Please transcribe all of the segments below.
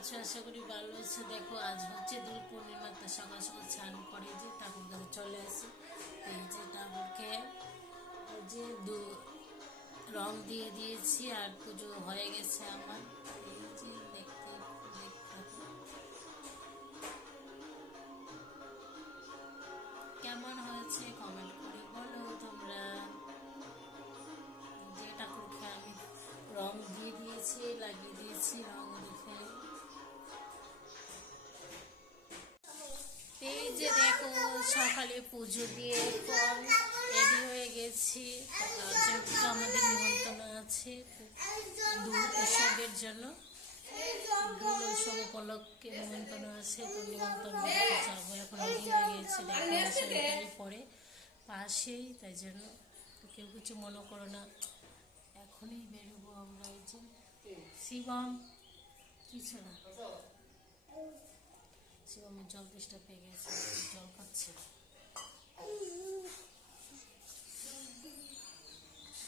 আছো? আশা করি ভালো আছো। দেখো আজ হচ্ছে দোল পূর্ণিমা, তো সকাল সকাল স্নান করে যে ঠাকুর কাছে চলে আসি। এই যে ঠাকুরকে ওই যে রং দিয়ে দিয়েছি আর পুজো হয়ে গেছে আমার। এই যে দেখতে থাকো কেমন হয়েছে কমেন্ট করে বলো তোমরা। যে ঠাকুরকে আমি রং দিয়ে দিয়েছি, লাগিয়ে দিয়েছি রং দেখে। এই যে দেখো সকালে পুজো দিয়ে পর রেডি হয়ে গেছি। যেহেতু আমাদের নিমন্ত্রণ আছে দোল উৎসবের জন্য, দোল উৎসব উপলক্ষে নিমন্ত্রণ আছে, তো নিমন্ত্রণ বাড়িতে যাবো। এখন রেডি হয়ে গেছে, ডেকোরেশন পরে পাশেই, তাই জন্য তো কেউ কিছু মনে করো না, এখনই বেরোবো আমরা। এই যে শিবম কিছু না, শিবমের জল তেষ্টা পেয়ে গেছে, জল খাচ্ছে।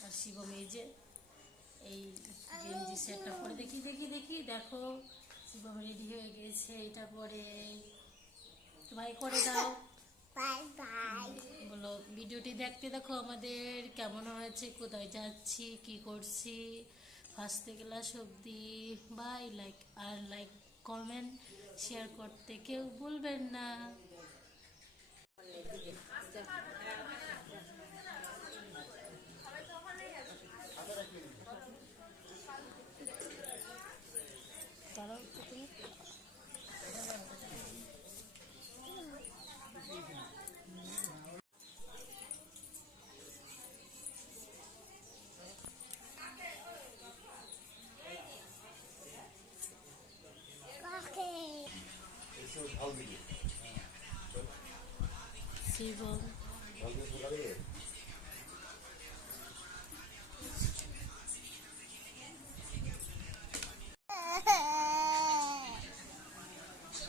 আর শিবম এই যে এই গেঞ্জি সেটটা পরে দেখি দেখি দেখি দেখো শিবম রেডি হয়ে গেছে। এটা পরে বাই করে দাও, বাই বাই বলো। ভিডিওটি দেখতে দেখো আমাদের কেমন হয়েছে, কোথায় যাচ্ছি, কি করছি, ফার্স্ট থেকে লাস্ট অব্দি। বাই। লাইক কমেন্ট শেয়ার করতে কেউ ভুলবেন না। কাকে শিবম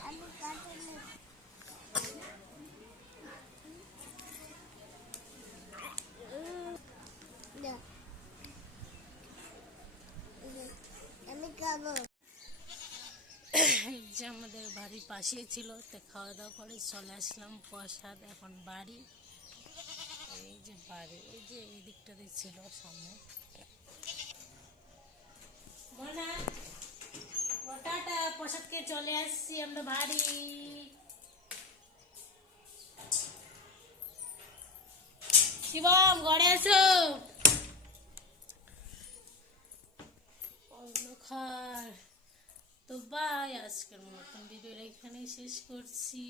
আমি কাকে আমি খাবো। এই যে আমাদের বাড়ির পাশেই ছিল, তো খাওয়া দাওয়া করে চলে আসলাম প্রসাদ এখন বাড়ি। এই যে বাড়ি, এই যে এই দিকটাতে ছিল সামনে। টাটা, প্রসাদকে চলে আসছি আমরা বাড়ি। শিবম ঘরে আসো, অন্ধকার। তো বাই, আজকের মতন ভিডিওটা এখানেই শেষ করছি।